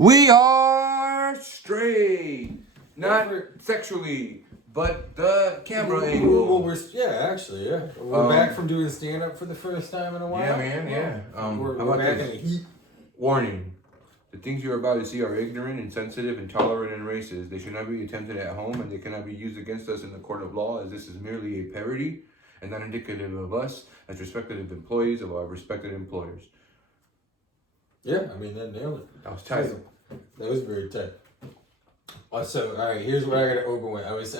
We are straight, not sexually, but the camera angle. We're back from doing stand-up for the first time in a while. Yeah, man, yeah. We're back in the heat. Warning. The things you are about to see are ignorant, insensitive, intolerant, and racist. They should not be attempted at home, and they cannot be used against us in the court of law, as this is merely a parody and not indicative of us as respective employees of our respected employers. Yeah, I mean, that nailed it. That was tight. That was very tight. So, all right, here's what I gotta open with. I was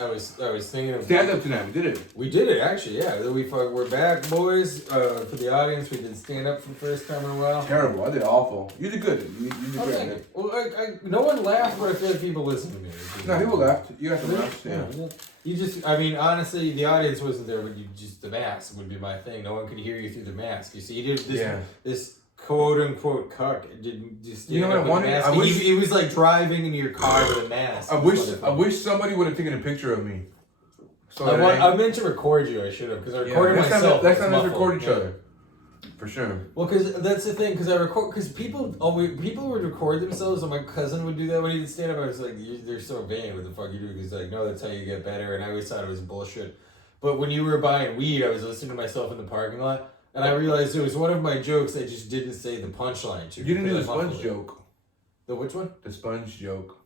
thinking of stand up tonight. We did it. We did it actually. Yeah, we're back, boys. For the audience, we did stand up for the first time in a while. Terrible. I did awful. You did good. You did great. Well, no one laughed, but I feel like people listened to me. No, people laughed. You got the laughs. Yeah. You just, I mean, honestly, the audience wasn't there, but the mask would be my thing. No one could hear you through the mask. You see, you did this quote unquote cuck. Didn't just you know what I wanted? I wish he was like driving in your car with a mask. I wish somebody would have taken a picture of me. So I meant to record you. I should have, because I recorded myself. Next time, let's record each other. For sure. Well, because that's the thing. Because people would record themselves, and my cousin would do that when he did stand up. I was like, they're so vain. What the fuck you do? He's like, no, that's how you get better. And I always thought it was bullshit. But when you were buying weed, I was listening to myself in the parking lot. And I realized it was one of my jokes I just didn't say the punchline to. You didn't do the sponge joke. The which one? The sponge joke.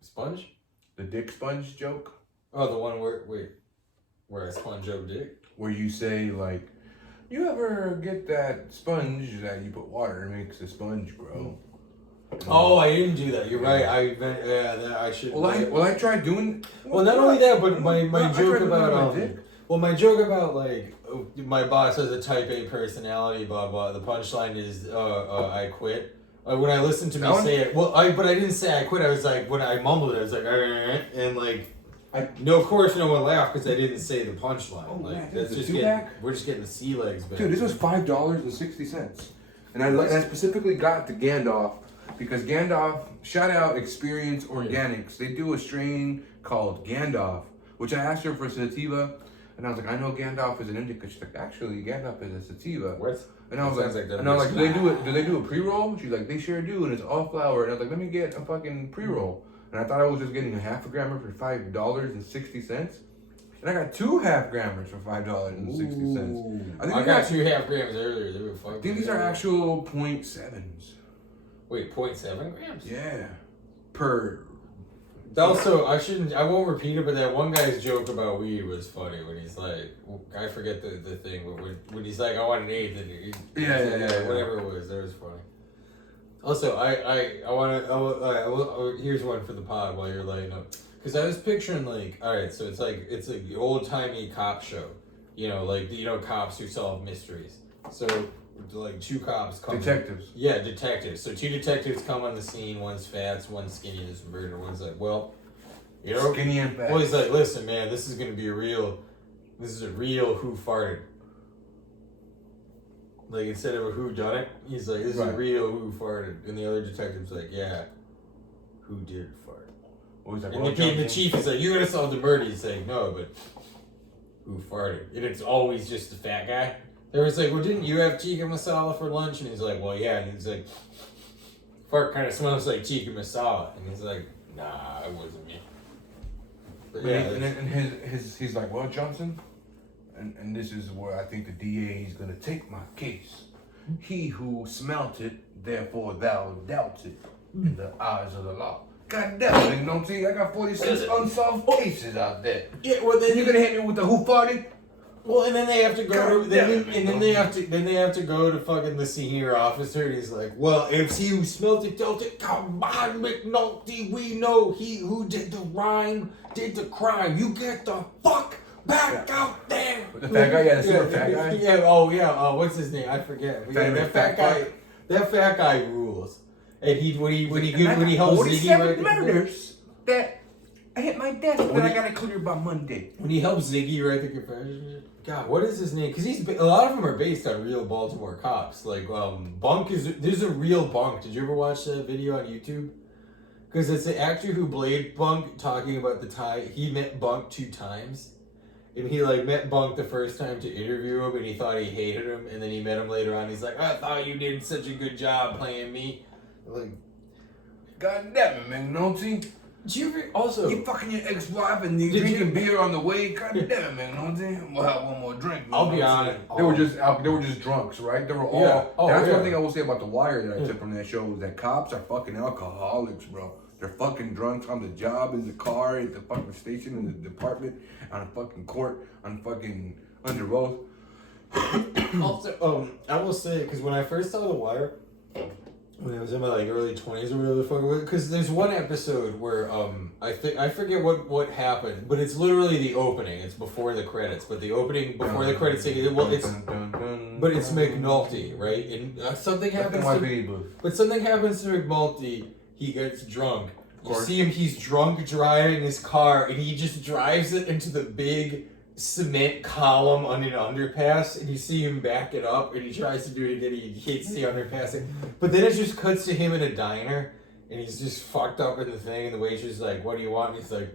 Sponge? The dick sponge joke? Oh, the one where I sponge up dick? Where you say, like, you ever get that sponge that you put water and makes the sponge grow? Oh, I didn't do that. You're right. I should. Well, I tried doing. Well, not only that, but my joke about my joke about like my boss has a type A personality, blah blah. The punchline is I quit. When I listened to me say it, but I didn't say I quit. I was like, when I mumbled it, I was like, and like. Of course, no one laughed because I didn't say the punchline. Oh, like, man, we're just getting the sea legs back. Dude, this was $5.60, and I specifically got to Gandalf because Gandalf, shout out Experience Organics. They do a strain called Gandalf, which I asked her for sativa, and I was like, I know Gandalf is an indica. She's like, actually, Gandalf is a sativa. What? And I was like, do they do a pre-roll? She's like, they sure do, and it's all flower. And I was like, let me get a fucking pre-roll. And I thought I was just getting a half a grammer for $5.60. And I got 2 half grammars for $5.60. I got 2 half grams earlier. They were fucking. I think these are actual 0.7s. Wait, 0.7 grams? Yeah. Per. Also, I won't repeat it, but that one guy's joke about weed was funny when he's like, I forget the thing, but when he's like, I want an eighth, and whatever it was, that was funny. Also, here's one for the pod while you're lighting up. Because I was picturing, like, alright, so it's like the old-timey cop show. You know, like, cops who solve mysteries. So, like, 2 cops come. Detectives. Yeah, detectives. So 2 detectives come on the scene. One's fat, one's skinny, there's a murder. One's like, well, skinny and fat. Well, he's like, listen, man, this is a real who farted. Like, instead of a who done it, he's like, this is a real who farted. And the other detective's like, yeah, who did fart? Well, he's like, and the chief is like, you're going to solve the murder. He's like, no, but who farted? And it's always just the fat guy. They was like, well, didn't you have tikka masala for lunch? And he's like, well, yeah. And he's like, fart kind of smells like tikka masala. And he's like, nah, it wasn't me. But he's like, well, Johnson, and this is where I think the DA is going to take my case. He who smelt it, therefore thou doubts it in the eyes of the law. God damn it, don't see, I got 46 unsolved cases out there. Yeah, well then you're going to hit me with the who farted? Well, and then they have to go they have to go to fucking the senior officer, and he's like, well, if he who smelt it dealt it, come on, McNulty, we know he who did the crime did the crime. You get the fuck back out there. The fat guy, the super fat guy? Yeah, what's his name? I forget. That fat guy rules. And when he helps 47 murders that I hit my desk, but I got it cleared by Monday. When he helps Ziggy write the confession, God, what is his name? Because a lot of them are based on real Baltimore cops. Like Bunk there's a real Bunk. Did you ever watch that video on YouTube? Because it's the actor who played Bunk talking about the time he met Bunk 2 times, and he like met Bunk the first time to interview him, and he thought he hated him, and then he met him later on. He's like, I thought you did such a good job playing me. Like, God damn it, McNulty. Did you ever also? You fucking your ex-wife and you drinking beer on the way. God damn it, McNulty. We'll have one more drink. I'll be honest. They were just drunks, right? They were all. Yeah. Oh, that's yeah. one thing I will say about The Wire that I took from that show is that cops are fucking alcoholics, bro. They're fucking drunks on the job, in the car, at the fucking station, in the department, on a fucking court, on fucking under oath. Also, I will say, because when I first saw The Wire, when I was in my like early 20s or whatever the fuck it was, because there's one episode where I forget what happened, but it's literally the opening. It's before the credits, but the opening before the credits. Well, it's McNulty, right? And something happens. But something happens to McNulty. He gets drunk. You see him. He's drunk driving his car, and he just drives it into the big cement column on an underpass, and you see him back it up, and he tries to do it again. He hates the underpass, but then it just cuts to him in a diner, and he's just fucked up in the thing, and the waitress is like, "What do you want?" And he's like,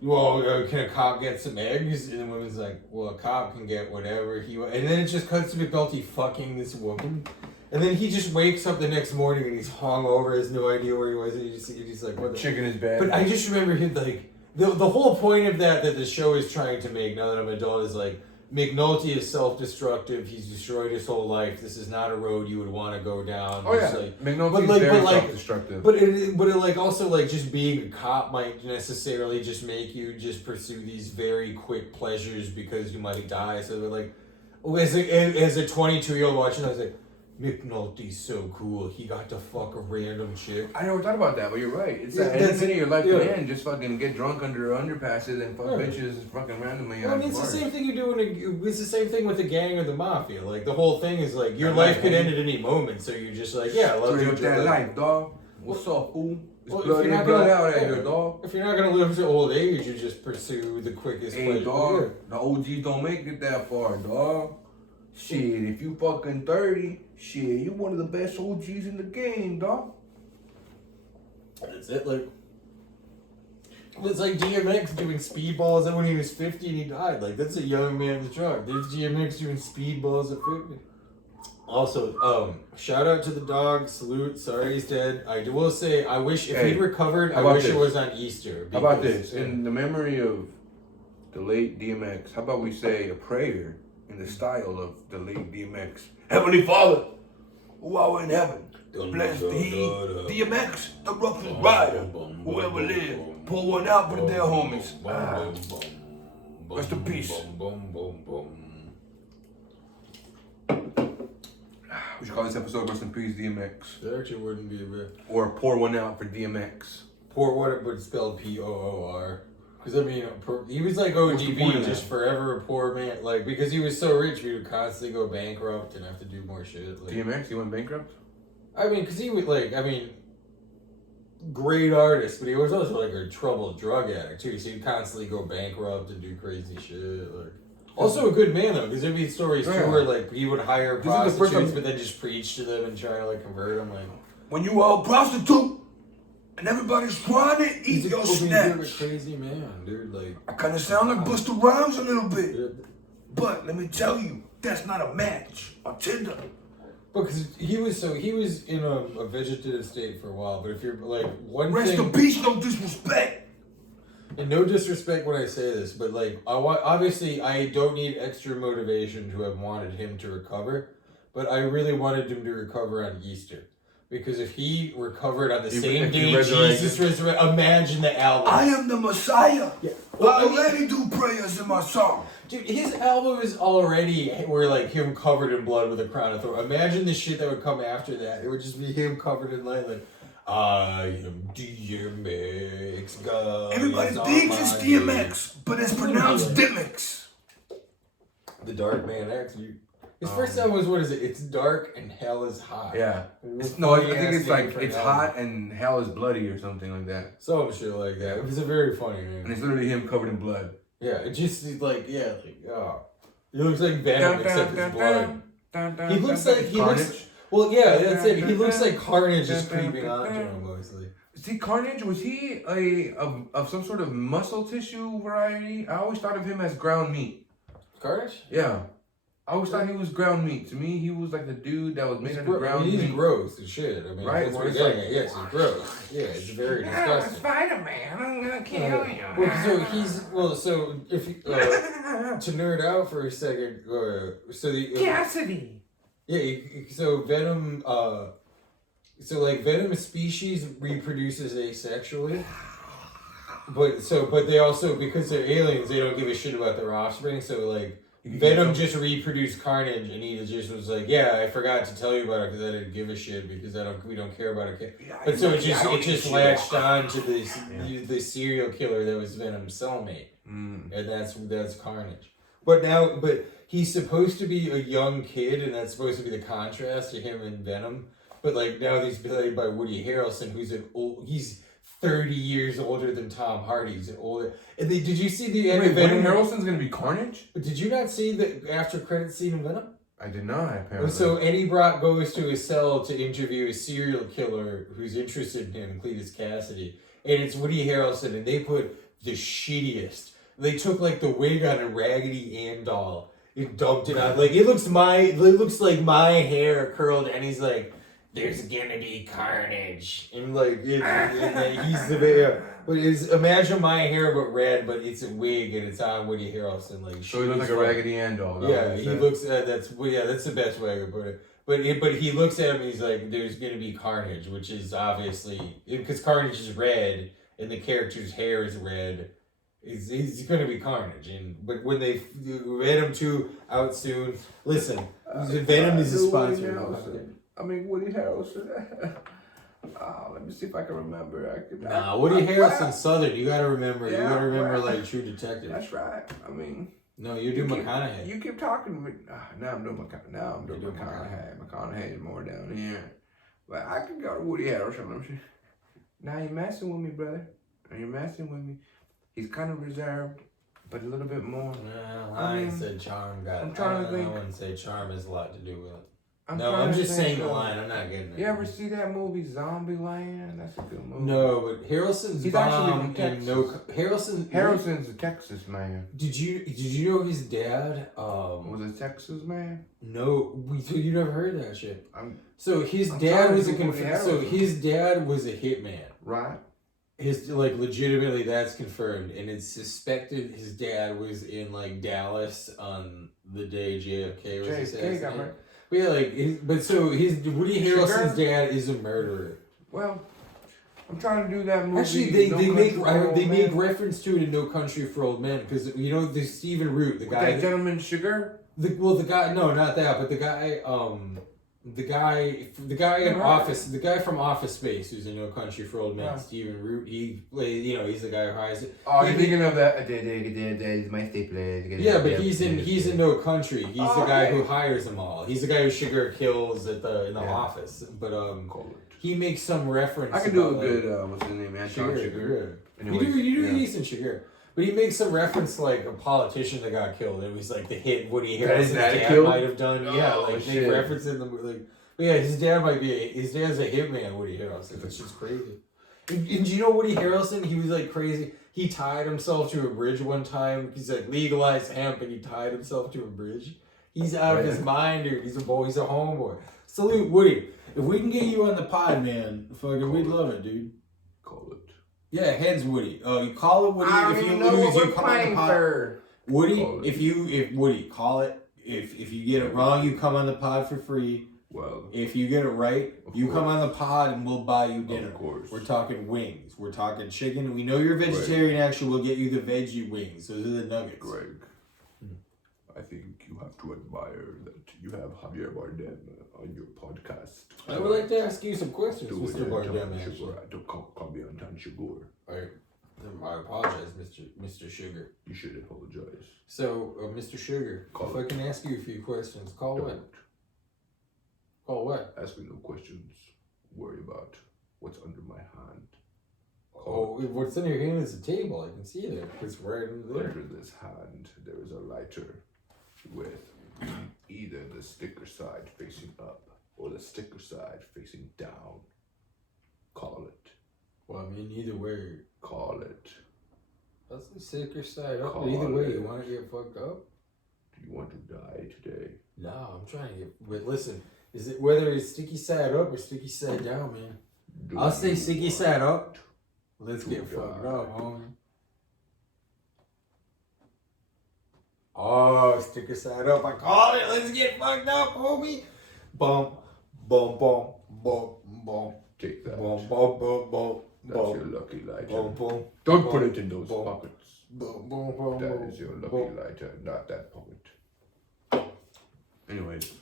"Well, can a cop get some eggs?" And the woman's like, "Well, a cop can get whatever he wants." And then it just cuts to McNulty fucking this woman, and then he just wakes up the next morning and he's hungover, has no idea where he was, and he's like, "What the chicken is bad." But I just remember him like. The whole point of that the show is trying to make, now that I'm an adult, is like, McNulty is self-destructive, he's destroyed his whole life, this is not a road you would want to go down. Oh, yeah. Like, McNulty is very self-destructive. But it like also like just being a cop might necessarily just make you just pursue these very quick pleasures because you might die. So like, as a 22-year-old watching, I was like, McNulty's so cool. He got to fuck a random chick. I never thought about that, but you're right. It's that any minute of your life can end. Just fucking get drunk under underpasses and fuck bitches fucking randomly. Well, I mean, it's the same thing you do it's the same thing with the gang or the mafia. Like the whole thing is like your life could end at any moment, so you're just like, yeah, I love to enjoy that life, dog. What's up, fool? Well, if you're not blood out here, dog. If you're not gonna live to old age, you just pursue the quickest. Hey, dog. The OGs don't make it that far, dog. Shit, if you fucking 30, shit, you one of the best OGs in the game, dog. That's it, like. It's like DMX doing speedballs, and when he was 50 and he died. Like, that's a young man's drug. There's DMX doing speedballs at 50. Also, shout out to the dog. Salute. Sorry he's dead. I will say, I wish, if he'd recovered, I wish it was on Easter. How about this? In the memory of the late DMX, how about we say a prayer in the style of the late DMX. Heavenly Father, who art in heaven, bless thee, DMX, the roughest rider, whoever live, pour one out for the dead homies. Rest in peace. We should call this episode Rest in Peace DMX. That actually wouldn't be a bad. Or pour one out for DMX. Pour what, but spelled P-O-O-R. Because, I mean, he was like ODB, just forever a poor man. Like, because he was so rich, we would constantly go bankrupt and have to do more shit. Like, DMX, he went bankrupt? I mean, because he would, like, great artist, but he was also, like, a troubled drug addict, too. So he'd constantly go bankrupt and do crazy shit. Like, also a good man, though, because there'd be stories, too, where, like, he would hire prostitutes, but then just preach to them and try to, like, convert them. Like, when you are a prostitute, and everybody's trying to eat your snatch. He's a crazy man, dude. Like, I kind of sound like Busta Rhymes a little bit, but let me tell you, that's not a match on Tinder. Because he was in a vegetative state for a while. But if you're like rest in peace, no disrespect. And no disrespect when I say this, but like obviously I don't need extra motivation to have wanted him to recover, but I really wanted him to recover on Easter. Because if he recovered on the same day Jesus resurrected, imagine the album. I am the Messiah. Yeah. I already do prayers in my song. Dude, his album is already where like him covered in blood with a crown of thorns. Imagine the shit that would come after that. It would just be him covered in light, like, I am DMX. God. Everybody thinks it's DMX, but it's pronounced Dimix. The Dark Man X. His first album was, what is it? It's dark and hell is hot. Yeah. I think it's like, it's hot and hell is bloody or something like that. Some shit like that. It was a very funny name. And it's literally him covered in blood. Yeah, it just like, he looks like Venom except his blood. He looks like, Carnage? Well, yeah, that's it. He looks like Carnage is creeping onto him mostly. See, Carnage, was he of some sort of muscle tissue variety? I always thought of him as ground meat. Carnage? Yeah. I always thought he was ground meat. To me, he was like the dude that was made out of ground meat. He's gross as shit. I mean, right? that's what he's saying. Yes, he's gross. Yeah, it's very disgusting. Spider-Man, I'm gonna kill you. So if you, to nerd out for a second, Cassidy. Yeah, so Venom, Venom species reproduces asexually. But they also, because they're aliens, they don't give a shit about their offspring. So like, Venom just reproduced Carnage, and he just was like, "Yeah, I forgot to tell you about it because I didn't give a shit because we don't care about it." But so it just latched on to the serial killer that was Venom's cellmate, and that's Carnage. But he's supposed to be a young kid, and that's supposed to be the contrast to him and Venom. But like now he's played by Woody Harrelson, who's he's 30 years older than Tom Hardy. He's older. And did you see the end of Venom? Woody Harrelson's gonna be Carnage? But did you not see the after credit scene in Venom? I did not, apparently. So Eddie Brock goes to his cell to interview a serial killer who's interested in him, Cletus Cassidy. And it's Woody Harrelson, and they put the shittiest. They took like the wig on a Raggedy Ann doll and dumped it on. Like it looks like my hair curled, and he's like, "There's gonna be carnage," and like he's the but imagine my hair but red, but it's a wig and it's on Woody Harrelson. Like so he looks like a Raggedy Ann doll. Yeah, he looks. That's the best way to put it. But he looks at him and he's like, "There's gonna be carnage," which is obviously because carnage is red and the character's hair is red. He's gonna be Carnage, but when they Venom 2 out soon, listen, Venom is a sponsor. I mean, Woody Harrelson. Let me see if I can remember. Woody Harrelson's Southern. You gotta remember. Yeah, you gotta remember like True Detective. That's right. I mean, no, you do McConaughey. You keep talking. Now I'm doing McConaughey. McConaughey is more down here. But I could go to Woody Harrelson. Now you're messing with me, brother. You're messing with me. He's kind of reserved, but a little bit more. Well, I said charm. I'm trying to think. I wouldn't say charm has a lot to do with it. I'm just saying the line. I'm not getting it. You ever see that movie Zombieland? That's a good movie. No, but Harrelson's actually from Texas. Harrelson's a Texas man. Did you know his dad was a Texas man? No, you never heard that shit. His dad was a hitman. Right. His legitimately that's confirmed, and it's suspected his dad was in Dallas on the day JFK was assassinated. But yeah, Woody Harrelson's dad is a murderer. Well, I'm trying to do that movie. Actually, they make reference to it in No Country for Old Men because the Stephen Root, the guy, that gentleman Chigurh. The guy, no, not that, but the guy from Office Space, who's in No Country for Old Men, yeah. Stephen Root. He played, he's the guy who hires it. Oh, you're thinking of that? My stapler. Yeah, but he's in No Country. He's the guy who hires them all. He's the guy who Chigurh kills in the office. But he makes some reference. I can do a good what's his name, Anton Chigurh. You do a decent Chigurh. But he makes some reference to a politician that got killed. It was the hit Woody Harrelson's dad might have done. They reference it in the but yeah, his dad's a hitman, Woody Harrelson. That's just crazy. And do you know Woody Harrelson? He was crazy. He tied himself to a bridge one time. He's legalize hemp, and he tied himself to a bridge. He's out of his mind, dude. He's a homeboy. Salute, Woody. If we can get you on the pod, man, we'd love it, dude. Call it. Yeah, heads Woody. You call it Woody. If you lose, you come on the pod. Woody, Woody, call it. If you get it wrong, you come on the pod for free. Well, if you get it right, you come on the pod and we'll buy you dinner. Of course. We're talking wings. We're talking chicken. We know you're vegetarian. Greg. Actually, we'll get you the veggie wings. Those are the nuggets. Greg, I think you have to admire that you have Javier Bardem on your podcast. I would like to ask you some questions, Mr. Bardem. Don't call me Anton Chigurh. All right. I apologize, Mr. Chigurh. You should apologize. So, Mr. Chigurh, if I can ask you a few questions, call what? Call what? Ask me no questions. Worry about what's under my hand. What's in your hand is a table. I can see that. It's right under there. Under this hand, there is a lighter with either the sticker side facing up or the sticker side facing down. Call it. Well, I mean, either way. Call it. That's the sticker side up. Either way, you want to get fucked up? Do you want to die today? No, I'm trying to get. But listen, is it whether it's sticky side up or sticky side down, man? I'll say sticky side up. Let's get fucked up, homie. Oh, sticky side up. I called it. Let's get fucked up, homie. Bum, bum, bum, bum, bum. Take that. Bum, bum, bum, bum. That's your lucky lighter. Boom, boom, Don't boom, put it in those boom, pockets. boom, boom, boom, That boom, is your lucky boom. lighter, not that pocket. Anyways,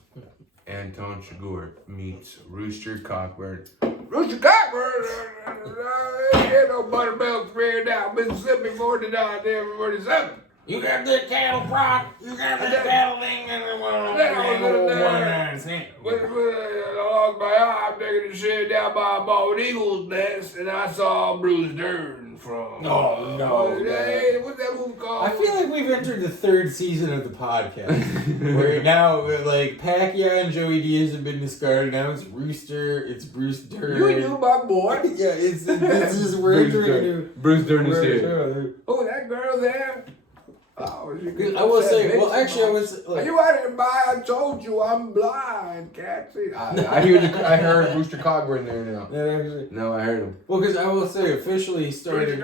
Anton Chigurh meets Rooster Cockburn. Rooster Cockburn! Ain't no buttermilk spread down Mississippi 49, 47. You got the cattle prod. You got the cattle thing. And Along my eye, I'm taking the shit down by a bald eagle's nest, and I saw Bruce Dern from. Oh, no. What's that movie called? I feel like we've entered the third season of the podcast. Where now, like, Pacquiao and Joey Diaz have been discarded. Now it's Rooster. It's Bruce Dern. You knew my boy. Yeah, it's just we're entering into. Bruce Dern is here. Oh, that girl there. Oh, I will say, well, actually, I was. Are you out here, by? I told you I'm blind, can't see. I heard Rooster Cockburn there now. Yeah, actually. No, I heard him. Well, because I will say, officially started.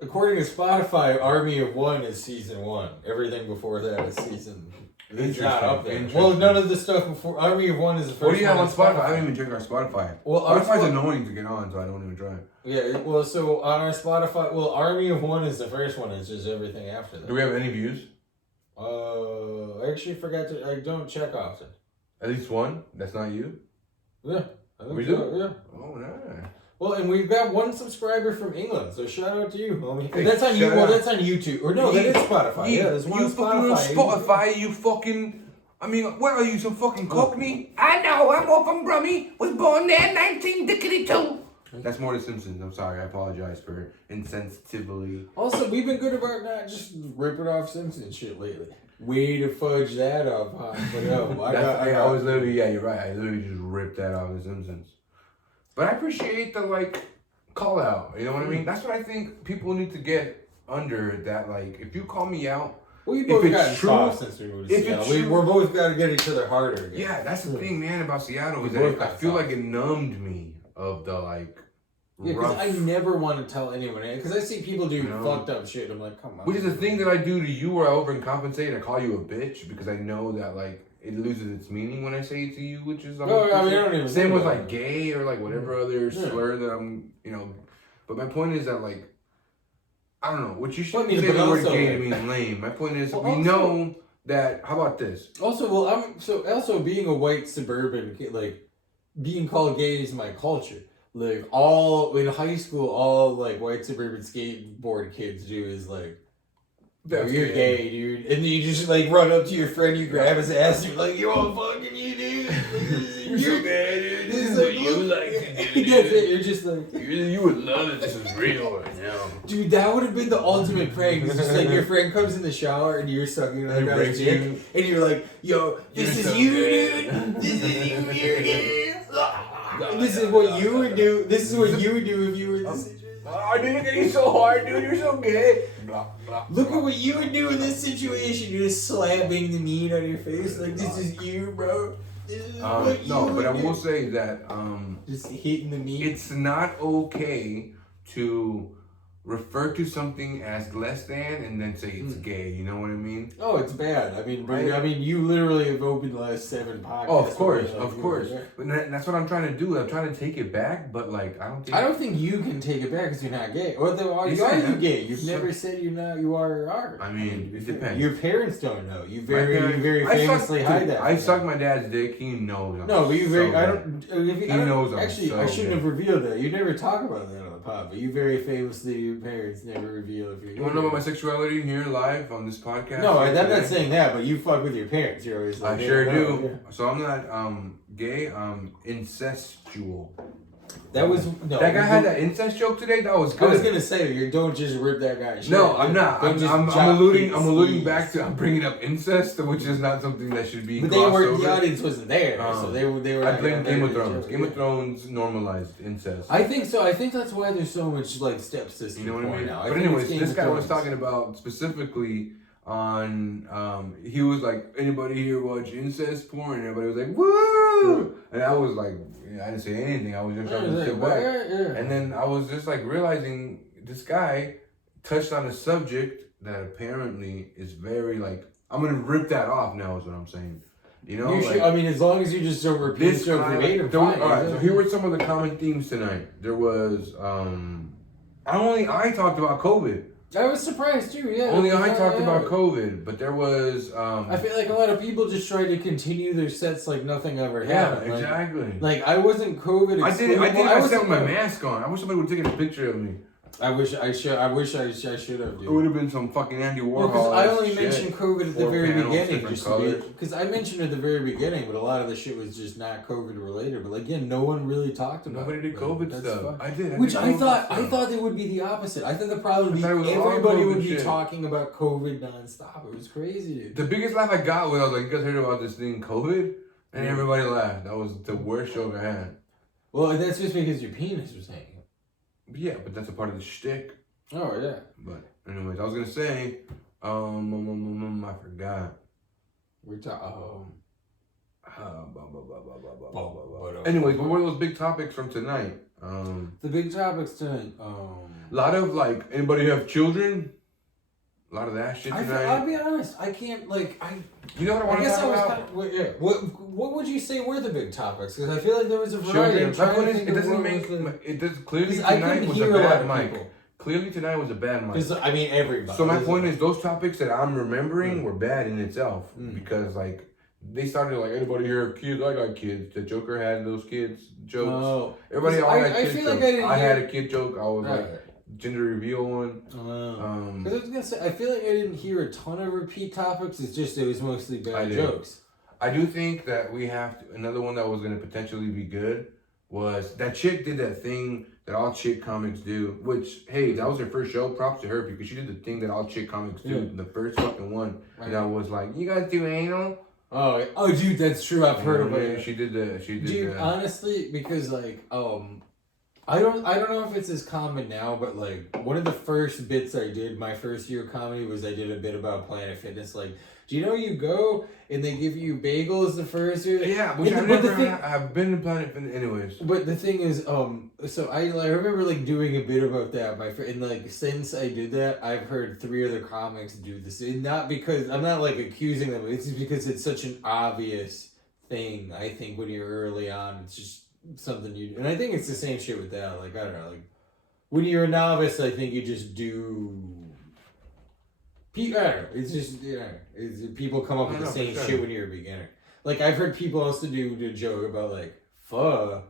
According to Spotify, Army of One is season 1. Everything before that is season. It's not up there. Well, none of the stuff before Army of One is the first. What do you have on Spotify? I haven't even checked our Spotify. Well, Spotify's annoying to get on, so I don't even try. Yeah, well, so on our Spotify, Army of One is the first one. It's just everything after that. Do we have any views? I actually forgot to. I don't check often. At least one? That's not you? Yeah. I think We so, do? yeah. Oh, nice. Well, and we've got one subscriber from England, so shout out to you, homie. Hey, that's on you. shout Well, out. that's on YouTube. Or no, that is Spotify. Yeah, there's one you Spotify. Spotify, you fucking... I mean, what are you, some fucking cockney? I know, I'm all from Brummie. Was born there 1952. That's more The Simpsons. I'm sorry. I apologize for insensitively. Also, we've been good about not just ripping off Simpsons shit lately. Way to fudge that up, huh? But yo, I was literally, yeah, you're right. I literally just ripped that off The Simpsons. But I appreciate the, like, call out. You know what I mean? That's what I think people need to get under that, like, if you call me out. Well, you both got soft since we moved to Seattle. We're both got to get each other harder again. Yeah, that's the thing, man, about Seattle. Is that I feel like it numbed me of the, like, yeah, because I never want to tell anyone. Because I see people do fucked up shit. I'm like, come on. Which is the thing that I do to you where I overcompensate. I call you a bitch because I know that, like, it loses its meaning when I say it to you, which is... I don't even same with, like, gay or, like, whatever other slur that I'm, you know... But my point is that, like, I don't know. What you shouldn't say the word gay to mean lame. My point is, we know that... How about this? Also, also being a white suburban kid, like, being called gay is my culture. Like, all... In high school, all, like, white suburban skateboard kids do is, like... Oh, you're gay, dude. And then you just, like, run up to your friend, you grab his ass, and you're like, yo, I'm fucking you, dude. You're gay, dude. This is what you like to do, dude. You're just like... You would love it. This is real right now. Dude, that would have been the ultimate prank. It's just like your friend comes in the shower, and you're sucking like on his dick, and you're like, yo, this is you, dude. This is you, you're gay. This is what you would do. This is what you would do if you were in this situation. Oh, dude, you're getting so hard, dude. You're so gay. Blah, blah, Look at what you would do in this situation. You're just slapping the meat on your face. Like, this is you, bro. This is what you no, but I would will do. say that Just hitting the meat. it's not okay to refer to something as less than and then say it's gay. You know what I mean? Oh, it's bad. I mean, Right? I mean, you literally have opened the last 7 podcasts. Oh, of course, like, of course. But that's what I'm trying to do. I'm trying to take it back, but like I don't think you can take it back because you're not gay. Or are Yes, you I am. gay? You've never said you're not. You are or are. I mean, it depends. Your parents don't know. You My very parents- famously hide that. I suck my dad's dick. He knows. No, but you very. so I bad. don't. If you, He I don't knows I'm actually, so I shouldn't gay. have revealed that. You never talk about that on the pod, but you very famously, your parents never reveal if you're. You want to know about my sexuality here live on this podcast? No, I'm not today? saying that, but you fuck with your parents. You're always like. I sure do. Yeah. So I'm not gay. I'm incestual. That was no. That guy had that incest joke today. That was good. I was gonna say you don't just rip that guy's shit. No, I'm not. Don't just I'm chop alluding. his I'm alluding sleeves. back to. I'm bringing up incest, which is not something that should be. But they glossed were. over. The audience wasn't there, so they were. I not blame gonna Game of make a Thrones. joke. Game of Thrones normalized incest. I think so. I think that's why there's so much like stepsister. You know what I mean? Now. But anyways, this guy was talking about specifically on he was like, anybody here watch incest porn? And everybody was like, woo! And I was like, I didn't say anything. I was just trying to sit back. And then I was just like realizing this guy touched on a subject that apparently is very like, I'm gonna rip that off now is what I'm saying. You know, you should, I mean, as long as you just don't repeat this verbatim. All right, so here were some of the common themes tonight. There was I talked about COVID. I was surprised too. Yeah. Only I talked about COVID, but there was. I feel like a lot of people just tried to continue their sets like nothing ever happened. Yeah, exactly. Like I wasn't COVID. I did. I set my mask on. I wish somebody would have taken a picture of me. I wish I should have. It would have been some fucking Andy Warhol. Because I only mentioned COVID at the very beginning, just colors. because I mentioned it at the very beginning, but a lot of the shit was just not COVID related. But like, yeah, no one really talked about. Nobody did COVID stuff. I did. I thought it would be the opposite. I thought the problem would be everybody would be talking about COVID nonstop. It was crazy, dude. The biggest laugh I got was I was like, "You guys heard about this thing, COVID?" And everybody laughed. That was the worst joke I had. Well, that's just because your penis was hanging. Yeah, but that's a part of the shtick. Oh yeah. But anyways, I was gonna say, I forgot. We're talking. Anyways, what were those big topics from tonight? The big topics tonight. A lot of like, anybody have children? A lot of that shit tonight. I'll be honest. I can't You know what I want to talk about? Yeah. What would you say were the big topics? Because I feel like there was a variety. Children. It doesn't make. It does clearly tonight was a bad mic. Clearly tonight was a bad mic. I mean, everybody. So my point is, those topics that I'm remembering were bad in itself because like they started like, anybody here have kids? I got kids. The Joker had those kids jokes. Oh. Everybody all had kids. I had a kid joke. I was like. Gender reveal one. Because I was gonna say, I feel like I didn't hear a ton of repeat topics. It's just it was mostly bad jokes. I do think that we have to, another one that was gonna potentially be good was that chick did that thing that all chick comics do. Which hey, that was her first show. Props to her because she did the thing that all chick comics do. The first fucking one. Right. That was like, you guys do anal. Oh, dude, that's true. I've heard about it. She did that. Honestly, because like I don't know if it's as common now, but like one of the first bits I did my first year of comedy was I did a bit about Planet Fitness. Like, do you know you go and they give you bagels the first year? Yeah, which I've been to Planet Fitness anyways. But the thing is, so I remember like doing a bit about that. And like since I did that, I've heard 3 other comics do this. And not because I'm not like accusing them. It's just because it's such an obvious thing. I think when you're early on, it's just something you do. And I think it's the same shit with that. Like, I don't know, like when you're a novice, I think you just do I don't know, it's just people come up with the same shit when you're a beginner. Like I've heard people also do a joke about like pho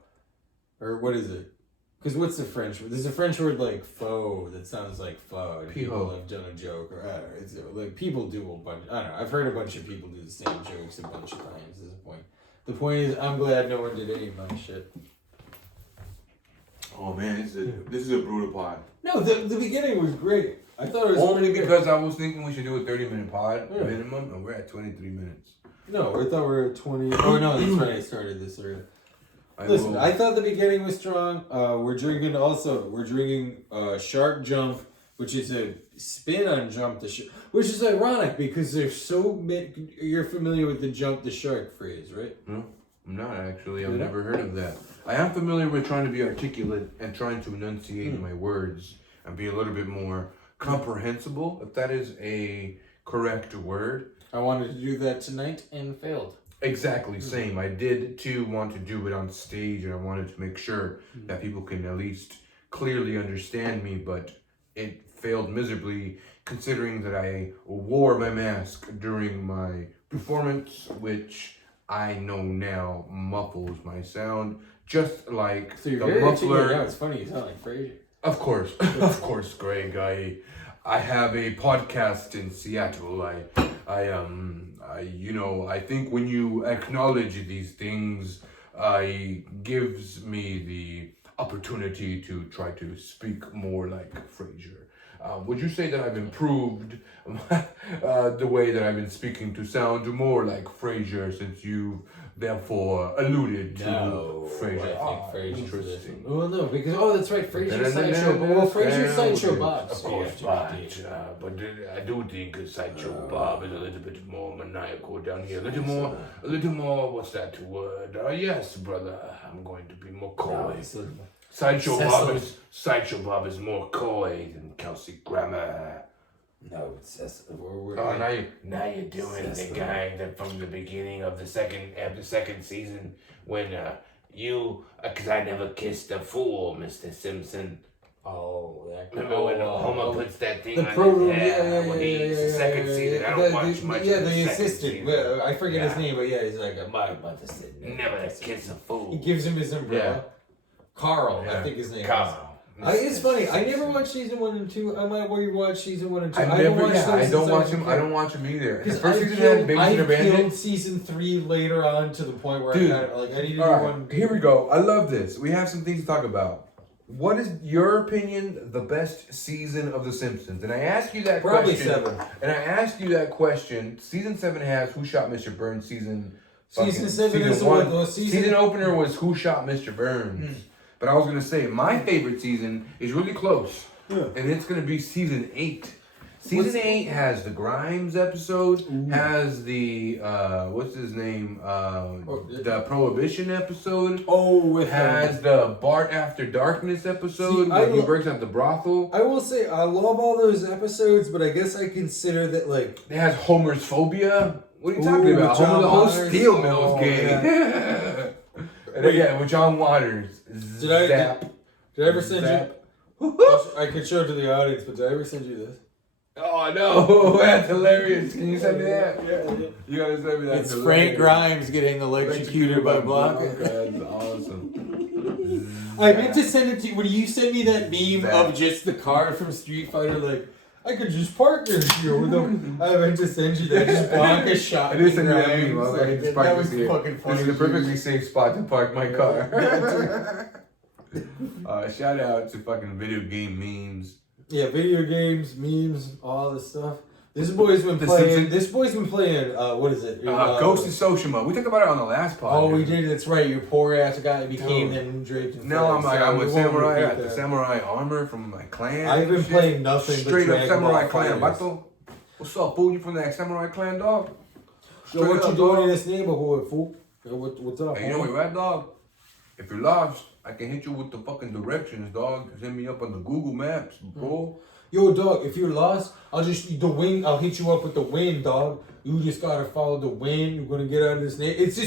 or what is it? Because what's the French word? There's a French word like faux that sounds like pho. People have done a joke or I don't know, it's like people do a bunch. I don't know, I've heard a bunch of people do the same jokes a bunch of times at this point. The point is, I'm glad no one did any of my shit. Oh man, this is a brutal pod. No, the beginning was great. I thought it was only because I was thinking we should do a 30-minute pod minimum, and we're at 23 minutes. No, I thought we were at 20. Oh no, that's right. I started this early. Listen, I thought the beginning was strong. We're drinking Shark Jump, which is a spin on Jump the Shark, which is ironic because there's so many. You're familiar with the Jump the Shark phrase, right? No, I'm not actually. I've never heard of that. I am familiar with trying to be articulate and trying to enunciate my words and be a little bit more comprehensible, if that is a correct word. I wanted to do that tonight and failed. Exactly, same. I did too want to do it on stage, and I wanted to make sure that people can at least clearly understand me, but it failed miserably considering that I wore my mask during my performance, which I know now muffles my sound, just like so you're the muffler. Yeah, it's funny, you sound like Frasier. Of course, Greg. I have a podcast in Seattle. I think when you acknowledge these things, it gives me the opportunity to try to speak more like Frasier. Would you say that I've improved the way that I've been speaking to sound more like Frasier, since you therefore alluded to Frasier? I think Frasier. Interesting. Well, no, because that's right, Frasier's Sideshow. Well, Frasier's Sideshow Bob. Of course, but I do think Sideshow Bob is a little bit more maniacal down here. A little more. What's that word? Yes, brother. I'm going to be more coy. Sideshow Bob is more coy than Kelsey Grammer. No, it's Cecil. Now you're doing the guy that from the beginning of the second season when because I never kissed a fool, Mr. Simpson. Oh, remember when Homer puts that thing on his head? The second season. I don't watch much of the assistant. Well, I forget his name, but he's like, I'm about to sit. Never kiss a fool. He gives him his umbrella. Yeah. Carl, I think his name is. Carl. It's funny. I never watched season 1 and 2. I might rewatch season 1 and 2. I don't watch them. I don't watch them either. The first season had I killed season 3 later on to the point where I need to do one. Here we go. I love this. We have some things to talk about. What is your opinion? The best season of The Simpsons? And I ask you that Probably question. 7. And I ask you that question. Season 7 has Who Shot Mr. Burns. Season 7 is the one. Season opener was Who Shot Mr. Burns. But I was going to say, my favorite season is really close. Yeah. And it's going to be season 8. Season 8 has the Grimes episode, has the, what's his name, the Prohibition episode. It has the Bart After Darkness episode, where he breaks out the brothel. I will say, I love all those episodes, but I guess I consider that, like... It has Homer's Phobia. What are you talking about? Homer the whole Steel Mills game. Yeah. And again, with John Waters. Did I ever send you? I could show it to the audience, but did I ever send you this? Oh no, that's hilarious. Can you send me that? Yeah. You gotta send me that. It's Frank Grimes getting electrocuted by Blanca. That's awesome. I meant to send it to you. When you sent me that meme of just the car from Street Fighter, like, I could just park this here. I meant to send you that. Just Blanca shot. It is sending that meme. That was fucking funny. This is a perfectly safe spot to park my car. Shout out to fucking video game memes. Yeah, video games, memes, all this stuff. This boy's been playing. What is it? Ghost of Tsushima. We talked about it on the last podcast. Oh, we did. That's right. Your poor ass guy became then draped in. No, I'm a samurai. I got the samurai armor from my clan. I've been playing nothing straight but up samurai clan. Vato. What's up, fool? You from that samurai clan, dog? So what you doing in this neighborhood, fool? What's up? Hey, you know where you're at, dog? If you're lost, I can hit you with the fucking directions, dog. Just hit me up on the Google Maps, bro. Yo, dog, if you're lost, I'll hit you up with the wind, dog. You just gotta follow the wind. You're gonna get out of this it's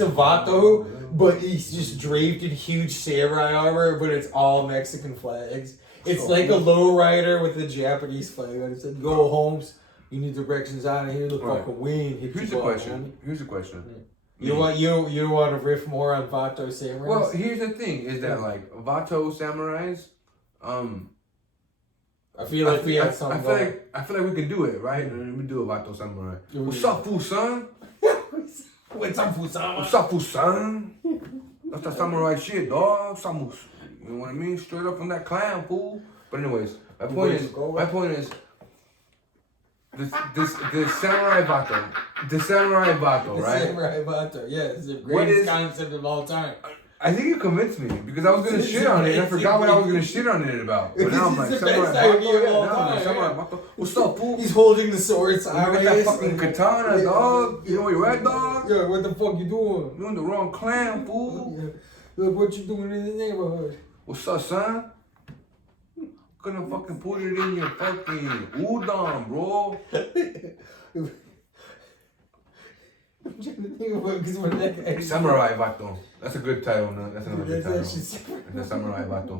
a Vato, but he's just draped in huge samurai armor, but it's all Mexican flags. It's like a lowrider with a Japanese flag. It said, "Go, Holmes. You need directions out of here. The fucking wind." Here's the question. Here's the question. You want to riff more on Vato samurais? Well, here's the thing: is that like Vato samurais, I feel like we have something. I feel like we can do it, right? Let me do a Vato samurai. What's up, fool, son? What's up, fool, son? What's up, fool, son? That's the samurai shit, dog. Samus. You know what I mean? Straight up from that clan, fool. But anyways, my point is. The samurai Vato. The samurai Vato, right? The samurai Vato, yeah. It's the greatest concept of all time. I think you convinced me because I was gonna shit on it and I forgot what I was gonna shit on it about. But now I'm like, samurai Vato. What's up, fool? He's holding the sword sideways. Look at that fucking katana, dog. You know where you at, dog? Yeah, what the fuck you doing? You in the wrong clan, fool. Yeah. Look what you doing in the neighborhood. What's up, son? Gonna fucking put it in your fucking udon, bro. I'm trying to think about because when that guy Samurai Vato. That's a good title. No? That's another good title. The Samurai Vato.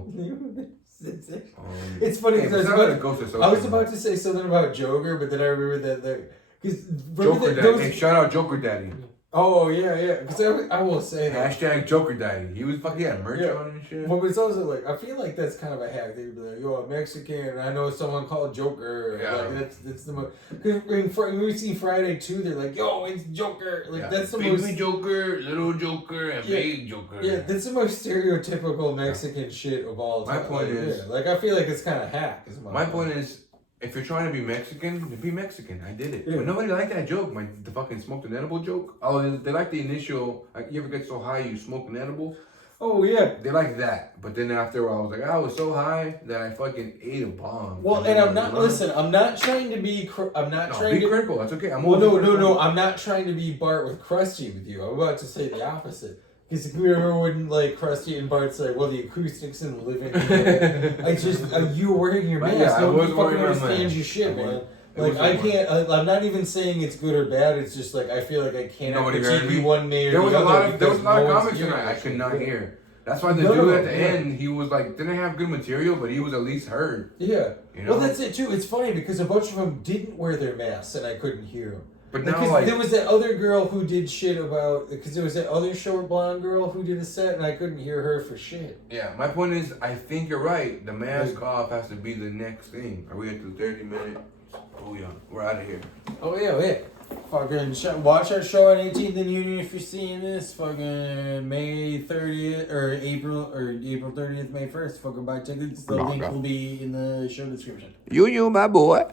It's funny because I was about to say something about Joker, but then I remember that because Joker Daddy. Hey, shout out Joker Daddy. Oh yeah. Because I will say that. Hashtag Joker Daddy. He was fucking had merch on and shit. Well, it's also like I feel like that's kind of a hack. They'd be like, "Yo, I'm Mexican, and I know someone called Joker." Yeah. Like that's the most. Because when we see Friday 2, they're like, "Yo, it's Joker." Like that's the Baby most. Joker, little Joker, and big Joker. Yeah, that's the most stereotypical Mexican shit of all time. My point is, like I feel like it's kind of hack. My point is, if you're trying to be Mexican, be Mexican. I did it. Yeah. But nobody liked that joke. The fucking smoked an edible joke. Oh, they like the initial. Like, you ever get so high you smoke an edible? Oh yeah. They like that. But then after a while, I was like, I was so high that I fucking ate a bomb. Well, and I'm not. Listen, I'm not trying to be. I'm not trying be to. critical. That's okay. No. I'm not trying to be Bart with Krusty with you. I'm about to say the opposite. Because if we ever wouldn't like Krusty and Bart say, well, the acoustics in the living room. I just, you were wearing your mask. Yeah, I Nobody was fucking wearing my understands mask. your shit, man. Like, I can't, I'm not even saying it's good or bad. It's just like, I feel like I can't critique one name There or was the a lot other. of comments hearing tonight I that could shit. not hear. That's why the dude at the end, he was like, didn't have good material, but he was at least heard. Yeah. You know? Well, that's it too. It's funny because a bunch of them didn't wear their masks and I couldn't hear them. But now, Because there was that other girl who did shit about, because there was that other short blonde girl who did a set and I couldn't hear her for shit. Yeah, my point is, I think you're right. The mask off has to be the next thing. Are we at the 30 minute? Oh yeah, we're out of here. Oh yeah. Fucking watch our show on 18th and Union if you're seeing this. Fucking May 30th or April 30th, May 1st. Fucking buy tickets. The link will be in the show description. You, my boy.